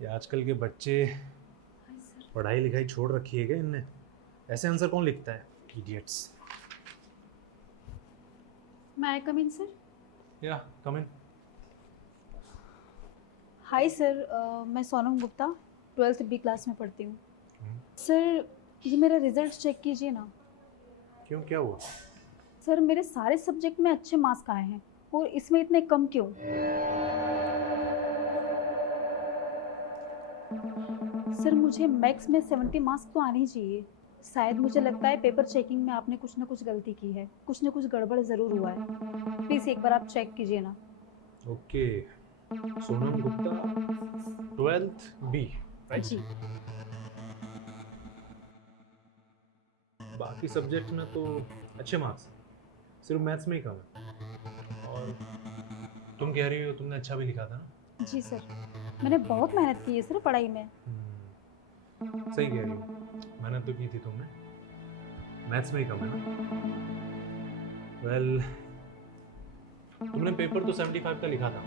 ये आजकल के बच्चे पढ़ाई लिखाई छोड़ रखी है क्या इनने? ऐसे आंसर कौन लिखता है? इडियट्स। मैं आई कम इन सर? या कम इन। हाय सर, मैं Sonam Gupta 12th B class में पढ़ती हूँ। सर ये मेरा रिजल्ट चेक कीजिए ना। क्यों, क्या हुआ? सर मेरे सारे सब्जेक्ट में अच्छे मार्क्स आए हैं और इसमें इतने कम क्यों? सर मुझे मैथ्स में 70 मार्क्स तो आने ही चाहिए। शायद मुझे लगता है पेपर चेकिंग में आपने कुछ ना कुछ गलती की है, कुछ ना कुछ गड़बड़ ज़रूर हुआ है। प्लीज़ एक बार आप चेक कीजिए ना। Okay, Sonam Gupta 12th B, right? जी। बाकी सब्जेक्ट में तो अच्छे मार्क्स हैं, सिर्फ मैथ्स में ही कम है। और तुम कह रही हो तुमने अच्छा भी लिखा था ना? जी सर, मैंने बहुत मेहनत की है सर पढ़ाई में। सही कह रही हो, मेहनत तो की थी तुमने, मैथ्स में ही कम है ना? वेल, तुमने पेपर तो 75 का लिखा था।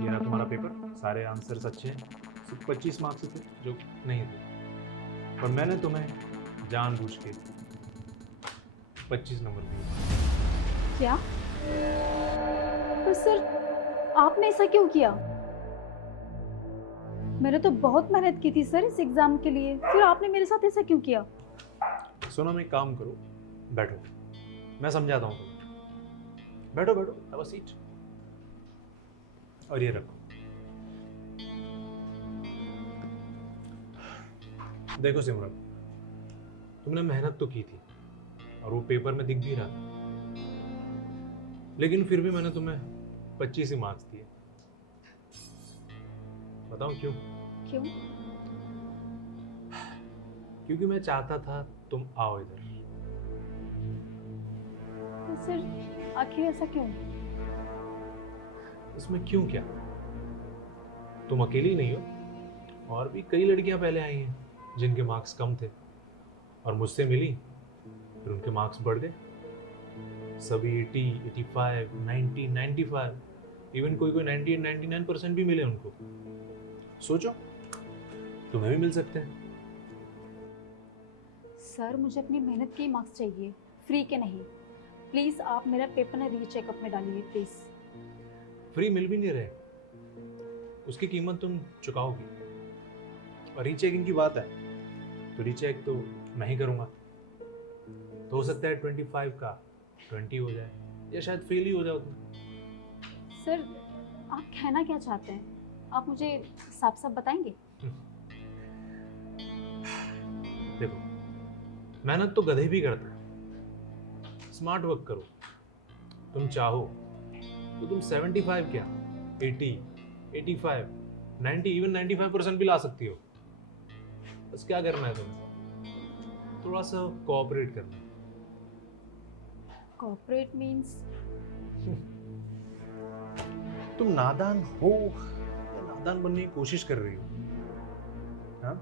ये रहा तुम्हारा पेपर, सारे आंसर्स अच्छे हैं, सिर्फ 25 मार्क्स थे जो नहीं थे, पर मैंने तुम्हें जानबूझ के 25 नंबर दिए। क्या? पर सर आपने ऐसा क्यों किया? मैंने तो बहुत मेहनत की थी सर इस एग्जाम के लिए, फिर आपने मेरे साथ ऐसा क्यों किया? सोनम, एक काम करो, बैठो, मैं समझाता हूँ तुम्हें। बैठो बैठो, हैव अ सीट। और ये रखो, देखो सिमरन, तुमने मेहनत तो की थी और वो पेपर में दिख भी रहा था, लेकिन फिर भी मैंने तुम्हें 25 ही मार्क्स दिए। बताऊं क्यों? क्यों? क्योंकि मैं चाहता था तुम आओ इधर। तो सर आखिर ऐसा क्यों? इसमें क्यों क्या, तुम अकेली नहीं हो, और भी कई लड़कियां पहले आई हैं जिनके मार्क्स कम थे और मुझसे मिली, फिर उनके मार्क्स बढ़ गए। सभी 80, 85, 90, 95, इवन कोई कोई 98, 99% भी मिले उनको। सोचो, तुम्हें भी मिल सकते हैं। सर मुझे अपनी मेहनत के ही मार्क्स चाहिए, फ्री के नहीं। प्लीज़ आप मेरा पेपर ना रीचेकअप में डालिए प्लीज़। फ्री मिल भी नहीं रहे, उसकी कीमत तुम चुकाओगी। और रीचेकिंग की बात है तो रीचेक तो मैं ही करूँगा, तो हो सकता है 25 का 20 हो जाए, या शायद फेल ही हो जाओ तुम। सर आप कहना क्या चाहते हैं? आप मुझे साफ साफ बताएंगे? देखो, मेहनत तो गधे भी करते हैं, स्मार्ट वर्क करो। तुम चाहो तो तुम 75 क्या 80, 85, 90, इवन 95% भी ला सकती हो। बस क्या करना है तुम्हें, थोड़ा सा कोऑपरेट करना है। Corporate means? तुम नादान हो या नादान बनने की कोशिश कर रही हो? हाँ,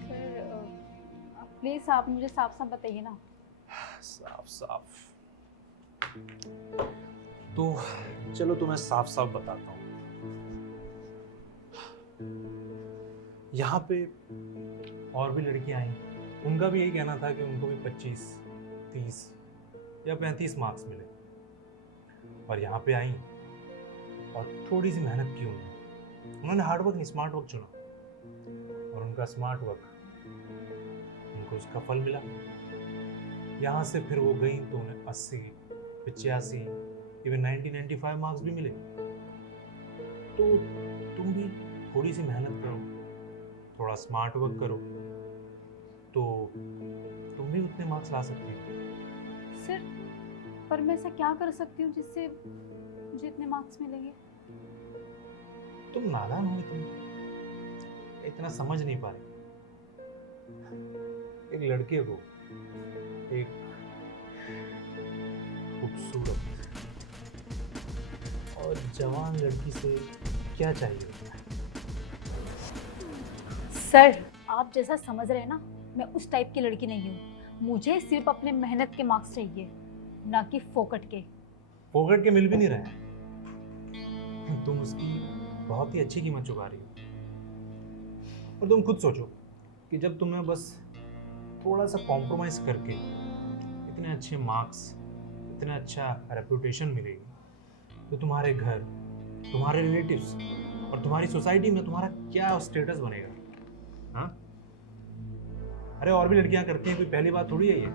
सर प्लीज़ आप मुझे साफ साफ बताइए ना। साफ साफ तो चलो तुम्हें साफ साफ बताता हूँ। यहाँ पे और भी लड़कियां आई, उनका भी यही कहना था कि उनको भी 25, 30 या 35 मार्क्स मिले, और यहाँ पे आई और थोड़ी सी मेहनत की उन्होंने हार्ड वर्क नहीं, स्मार्ट वर्क चुना, और उनका स्मार्ट वर्क, उनको उसका फल मिला। यहाँ से फिर वो गई तो उन्हें 80, 85, इवन 90, 95 मार्क्स भी मिले। तो तुम भी थोड़ी सी मेहनत करो, थोड़ा स्मार्ट वर्क करो, तो तुम भी उतने मार्क्स ला सकती हो। सर पर मैं ऐसा क्या कर सकती हूँ जिससे मुझे इतने मार्क्स मिलेंगे? तुम नादान हो, इतना समझ नहीं पा रही। एक लड़के को एक खूबसूरत और जवान लड़की से क्या चाहिए होता है? सर आप जैसा समझ रहे हैं ना, मैं उस टाइप की लड़की नहीं हूँ। मुझे सिर्फ अपने मेहनत के मार्क्स चाहिए, ना कि फोकट के। फोकट के मिल भी नहीं रहे हैं। तुम उसकी बहुत ही अच्छी कीमत चुका रही हो। और तुम खुद सोचो कि जब तुम्हें बस थोड़ा सा कॉम्प्रोमाइज़ करके इतने अच्छे मार्क्स, इतना अच्छा रेपुटेशन मिलेगी, तो तुम्हारे घर, तुम्हारे रिलेटिव्स और तुम्हारी सोसाइटी में तुम्हारा क्या स्टेटस बनेगा? हाँ, अरे और भी लड़कियां करती हैं, कोई पहली बात थोड़ी है ये।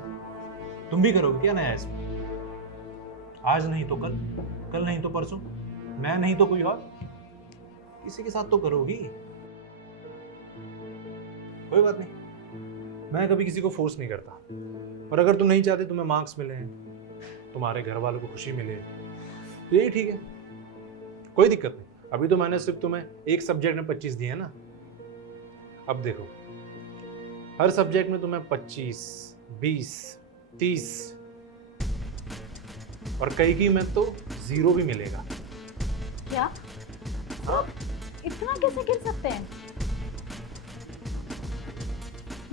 तुम भी करोगे क्या नया है इसमें? आज नहीं तो कल, कल नहीं तो परसों, मैं नहीं तो कोई और, किसी के साथ तो करोगी। कोई बात नहीं, मैं कभी किसी को फोर्स नहीं करता। और अगर तुम नहीं चाहते तुम्हें मार्क्स मिले, तुम्हारे घर वालों को खुशी मिले, तो यही ठीक है, कोई दिक्कत नहीं। अभी तो मैंने सिर्फ तुम्हें एक सब्जेक्ट में 25 दिए हैं ना। अब देखो, हर सब्जेक्ट में तुम्हें 25, 20, 30 और कई में तो 0 भी मिलेगा। क्या? हाँ? इतना कैसे गिर सकते हैं?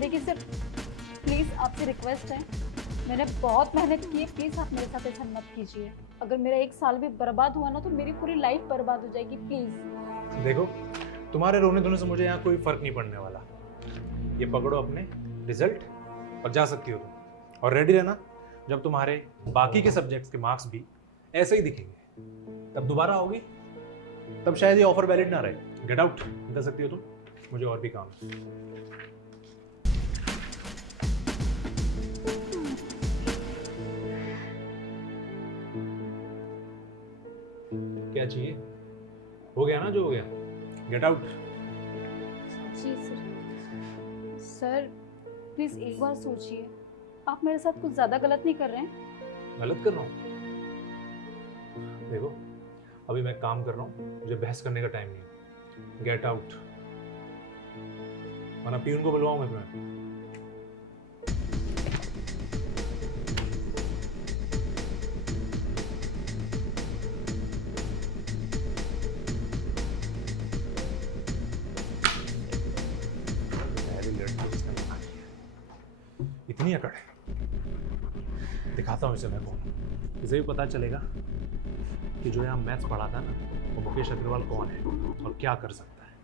देखिए सर, प्लीज आपसे रिक्वेस्ट है, मैंने बहुत मेहनत की है, प्लीज आप मेरे साथ ऐसा मत कीजिए। अगर मेरा 1 साल भी बर्बाद हुआ ना तो मेरी पूरी लाइफ बर्बाद हो जाएगी, प्लीज। देखो, तुम्हारे रोने धोने से मुझे यहाँ कोई फर्क नहीं पड़ने वाला। ये पकड़ो अपने रिजल्ट और जा सकती हो तुम। और रेडी रहना, जब तुम्हारे बाकी के सब्जेक्ट्स के मार्क्स भी ऐसे ही दिखेंगे, तब दोबारा आओगी, तब शायद ये ऑफर वैलिड ना रहे। गेट आउट, निकल सकती हो तुम, मुझे और भी काम है। क्या चाहिए? हो गया ना जो हो गया, गेट आउट। जी सर। सर प्लीज एक बार सोचिए, आप मेरे साथ कुछ ज्यादा गलत नहीं कर रहे हैं? गलत कर रहा हूँ? देखो, अभी मैं काम कर रहा हूँ, मुझे बहस करने का टाइम नहीं है। गेट आउट, वरना पीयून को बुलवाऊं मैं तुम्हें। इतनी अकड़ है, दिखाता हूँ इसे मैं कौन हूँ। इसे भी पता चलेगा कि जो यहाँ मैथ्स पढ़ाता है ना, वो मुकेश अग्रवाल कौन है और क्या कर सकता है।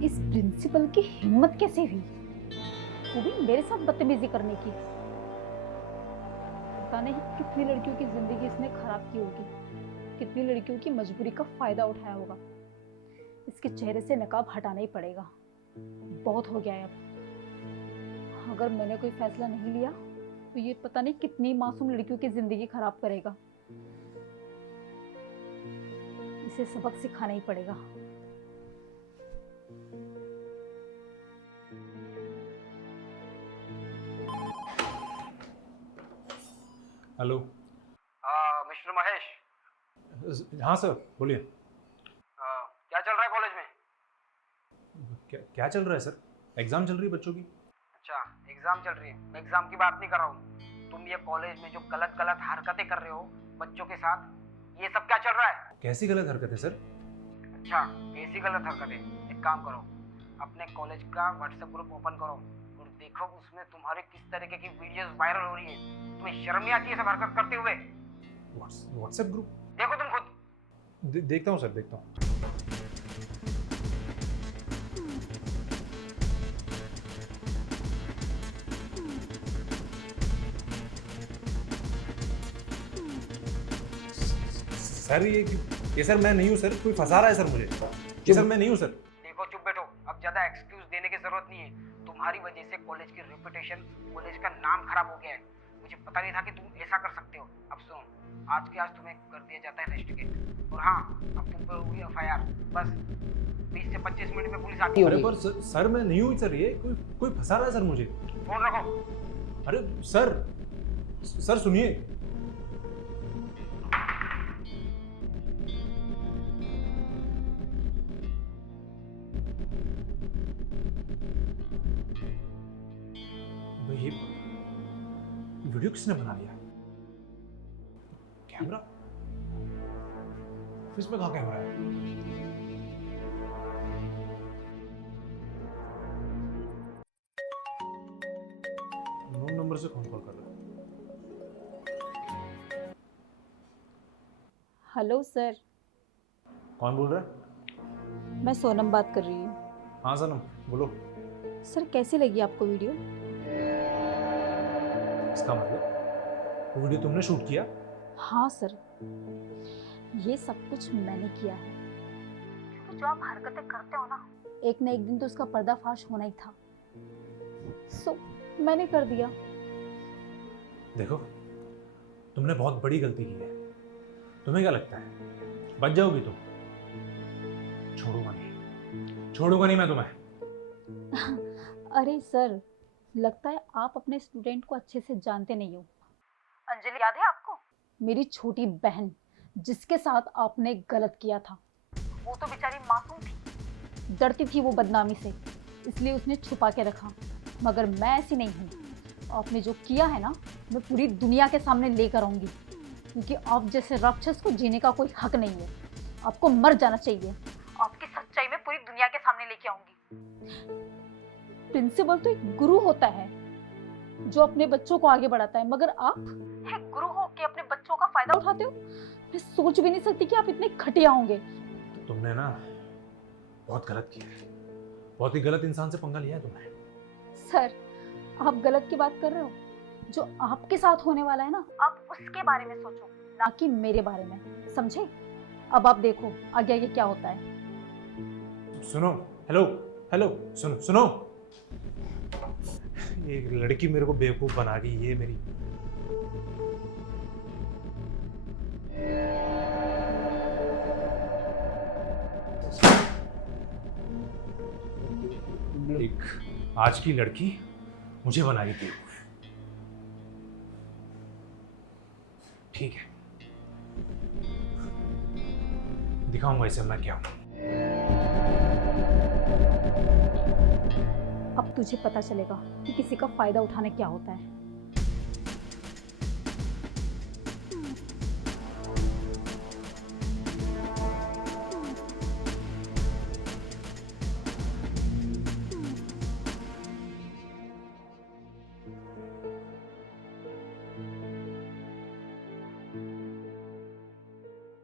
इस प्रिंसिपल की हिम्मत कैसे हुई, वो भी मेरे साथ बदतमीजी करने की। पता नहीं कितनी लड़कियों की जिंदगी इसने खराब की होगी, कितनी लड़कियों की मजबूरी का फायदा उठाया होगा। इसके चेहरे से नकाब हटाना ही पड़ेगा, बहुत हो गया है अब। अगर मैंने कोई फैसला नहीं लिया तो ये पता नहीं कितनी मासूम लड़कियों की जिंदगी खराब करेगा। इसे सबक सिखाना ही पड़ेगा। हेलो। मिस्टर महेश, हाँ सर, बोलिए। क्या चल रहा है कॉलेज में? क्या चल रहा है सर? एग्जाम चल रही है बच्चों की। अच्छा, एग्जाम चल रही है। मैं एग्जाम की बात नहीं कर रहा हूँ। तुम ये कॉलेज में जो गलत गलत हरकतें कर रहे हो बच्चों के साथ, ये सब क्या चल रहा है? कैसी गलत हरकत है सर? अच्छा, कैसी गलत हरकतें? एक काम करो, अपने कॉलेज का व्हाट्सएप ग्रुप ओपन करो और देखो उसमें तुम्हारी किस तरीके की वीडियोस वायरल हो रही है। तुम्हें शर्म नहीं आती है सब हरकत करते हुए? व्हाट्सएप ग्रुप देखो तुम खुद। देखता हूँ सर, देखता हूँ। सर ये सर मैं नहीं हूँ सर, कोई फंसा रहा है सर मुझे। ये सर मैं नहीं हूँ सर। देखो चुप बैठो, अब ज्यादा एक्सक्यूज देने की जरूरत नहीं है। तुम्हारी वजह से कॉलेज की रेपुटेशन, कॉलेज का नाम खराब हो गया है। मुझे पता नहीं था कि तुम ऐसा कर सकते हो। अब सुनो, आज के आज तुम्हें कर दिया जाता है रेस्टिकेट। और हाँ, अब तुम पर हुई एफआईआर। बस 20 से 25 मिनट में पुलिस आती अरे होगी। पर सर मैं नहीं हूँ सर, ये कोई फंसा रहा है सर मुझे। फोन रखो। अरे सर सुनिए। ये वीडियो किसने बना लिया? कैमरा? ऑफिस में कहाँ कैमरा है? अननोन नंबर से कौन कॉल कर रहा है? हेलो सर, कौन बोल रहा है? मैं सोनम बात कर रही हूँ। हाँ सनम, बोलो। सर कैसी लगी आपको वीडियो? इसका मतलब वो वीडियो तुमने शूट किया? हाँ सर, ये सब कुछ मैंने किया है। क्योंकि जो आप हरकतें करते हो ना, एक ना एक दिन तो उसका पर्दाफाश होना ही था। सो मैंने कर दिया। देखो, तुमने बहुत बड़ी गलती की है। तुम्हें क्या लगता है बच जाओगी तुम? छोड़ूंगा नहीं मैं तुम्हें। अरे सर, लगता है आप अपने स्टूडेंट को अच्छे से जानते नहीं हो। अंजलि याद है आपको? मेरी छोटी बहन जिसके साथ आपने गलत किया था। वो तो बेचारी मासूम थी, डरती थी वो बदनामी से, इसलिए उसने छुपा के रखा। मगर मैं ऐसी नहीं हूँ। आपने जो किया है ना, मैं पूरी दुनिया के सामने लेकर आऊंगी। क्योंकि आप जैसे राक्षस को जीने का कोई हक नहीं है। आपको मर जाना चाहिए। आपकी सच्चाई में पूरी दुनिया के सामने लेके आऊंगी। प्रिंसिपल तो एक गुरु होता है जो अपने बच्चों को आगे बढ़ाता है, मगर आप एक गुरु हो के अपने बच्चों का फायदा उठाते हो। मैं सोच भी नहीं सकती कि आप इतने घटिया होंगे। तो तुमने ना बहुत गलत किया है। बहुत ही गलत इंसान से पंगा लिया है तुमने। सर, आप गलत की बात कर रहे हो। जो आपके साथ होने वाला है ना, आप उसके बारे में सोचो, ना कि मेरे बारे में, समझे? अब आप देखो आगे आगे क्या होता है। सुनो, हेलो हेलो, सुनो। एक लड़की मेरे को बेवकूफ बना गई। ये मेरी एक आज की लड़की मुझे बनाई थी। ठीक है, दिखाऊंगा इसे मैं क्या हूं। अब तुझे पता चलेगा कि किसी का फायदा उठाना क्या होता है।